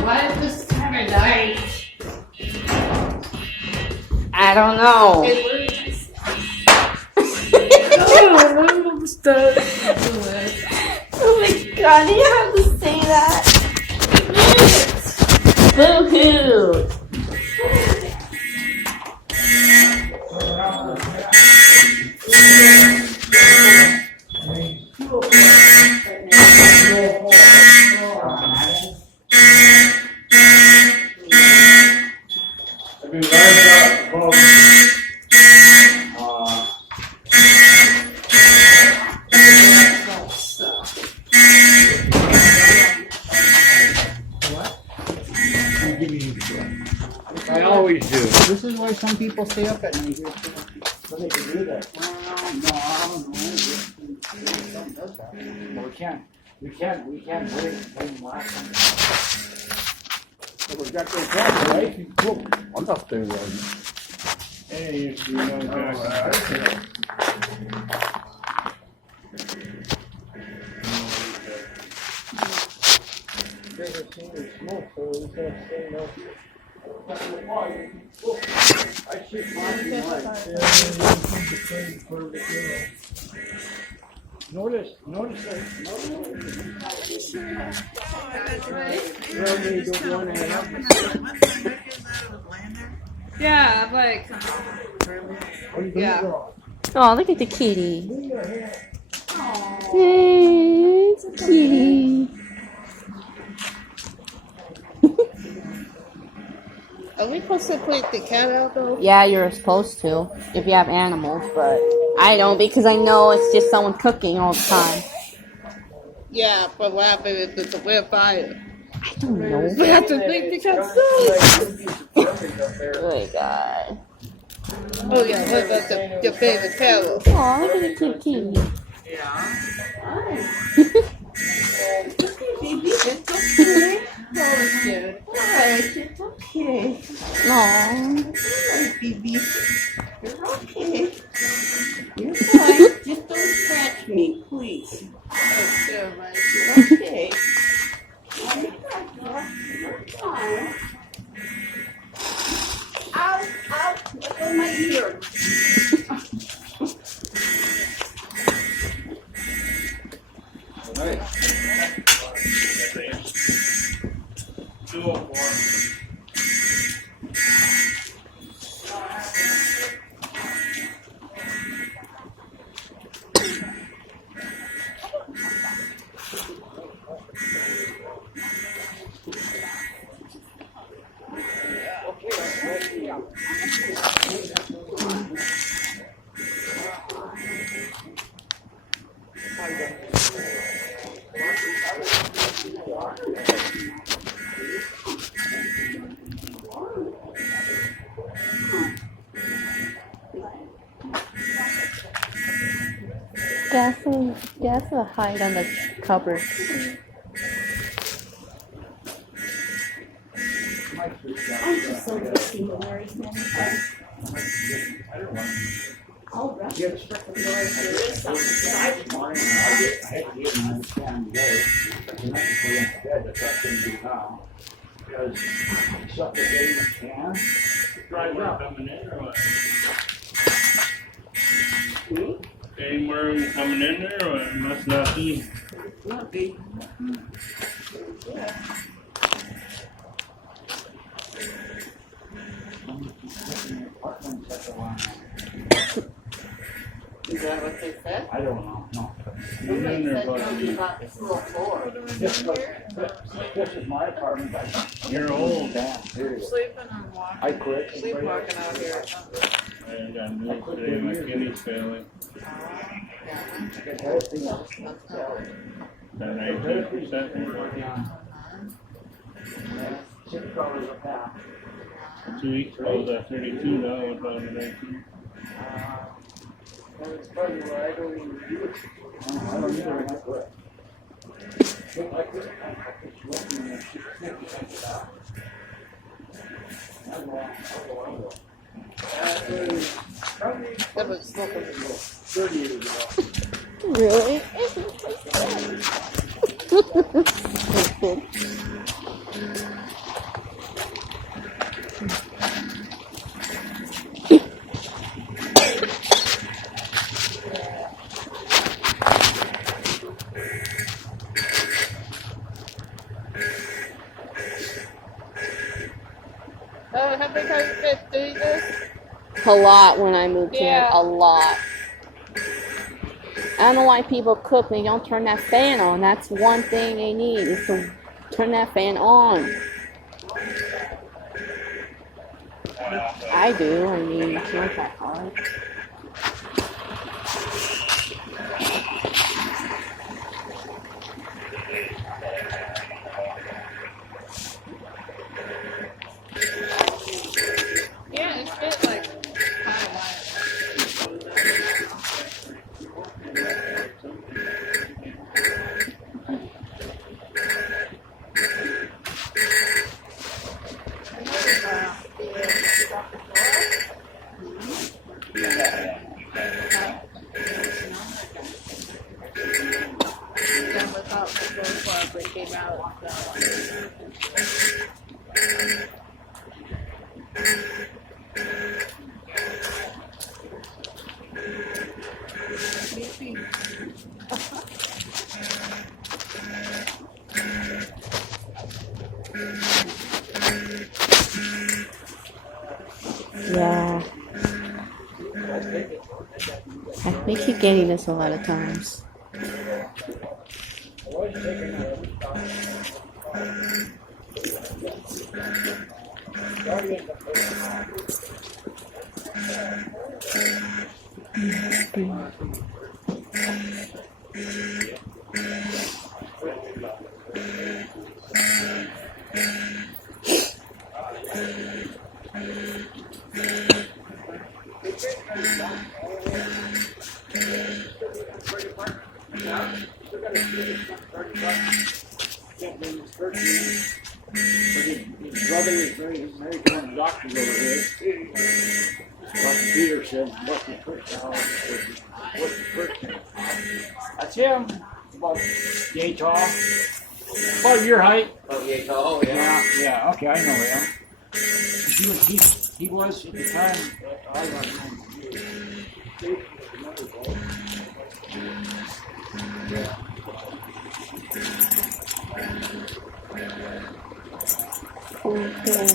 Why is this kind of light? I don't know. Oh my god, you have to say that. Boo-hoo. I always do. This is why some people stay up at night here. So they can do that. Well, no, I don't know. Something does happen. Well, we can't bring last time. So we got those guys, right? Look, I'm not staying right. Hey, you know, smoke, so he's gonna stay no. I shoot mine. Notice that. Yeah, like. Yeah. Oh, look at the kitty. Hey, it's a kitty. Are we supposed to put the cat out though? Yeah, you're supposed to if you have animals, but I don't because I know it's just someone cooking all the time. Yeah, but what happens if it's a weird fire? I don't know. We have to make the cat Oh my god. Oh yeah, what about your favorite carol? Oh, look at the cute kitty. Yeah. Baby, it's okay. Oh, it's good. Alright, it's okay. Aww. Alright, baby. You're okay. You're fine. Just don't scratch me, please. Oh, sure, right. You're okay. You're fine. Ow, ow, look on my ear. Right. Guess the hide on the cupboard. I'm just so lucky to marry him. I'll rush the door if there is something. I had to get him on the stand today. And I can put him to bed, but that couldn't be now. Because shut the gate and can. Driver coming in or what? Me? Anywhere coming in there or it must not be? Not be. Yeah. Is that what they said? I don't know, no. Somebody said something about this little floor. This is my apartment. You're old. Damn, serious. Sleeping and walking. I quit. Sleepwalking out here or something. I got news today, my kidney's failing. That 19%. 6 dollars a pound. 2 weeks ago, I was at 32, now it's down to 19. And it's funny, where I don't even do it. I don't either, and I quit. I quit smoking and shit. I go. That was smoking. 30 years ago. Really? Oh, how many times you been doing this? A lot when I moved here. Yeah. A lot. I don't know why people cook and they don't turn that fan on. That's one thing they need is to turn that fan on. I do. I mean, it's not that hard. Yeah, it's been like kind of came out. Yeah. We keep getting this a lot of times. His brother was very married to one of the doctors over here. Dr. Peterson, what's the first name? That's him. About yay tall. About your height. Oh, yeah, oh, Yeah, yeah, okay, I know him. He was at the time, I don't know. Okay.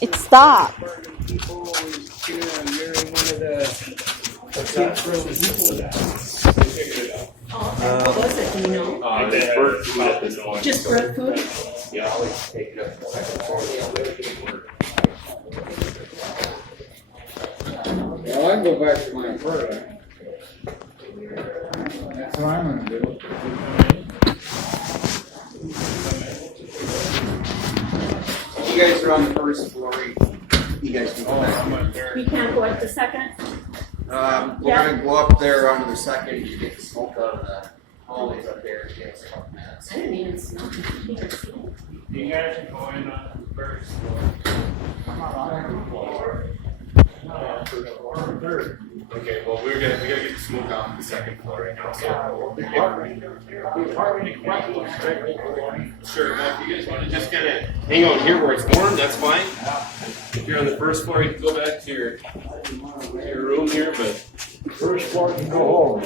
It stopped. What was it, do you know? Just bird food at this point. Just bird food? Yeah, I'll always take it up to the second floor. Well, I can go back to my apartment. That's what I'm gonna do. You guys are on the first floor. You guys can go back. We can't go up the second? We're gonna go up there onto the second to get the smoke out of the hallways up there. Yes, I didn't even smell it. You guys are going on the first floor. Okay, well we gotta get the smoke out on the second floor right now. So sure, now if you guys wanna just kinda hang out here where it's warm, that's fine. If you're on the first floor, you can go back to your room here, but First floor can go home.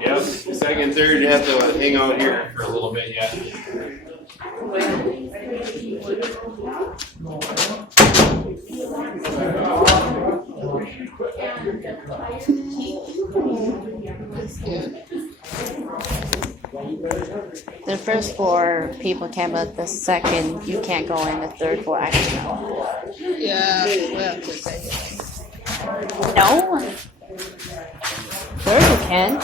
yep, second, third, you have to hang out here for a little bit, yeah. The first floor people can, but the second you can't go in. The third floor I don't know. Yeah, well, to say it. No. Third you can.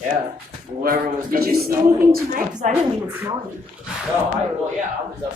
Yeah. Whoever was. Did you see anything tonight? Because I didn't even smell it. No, well, yeah, I was up.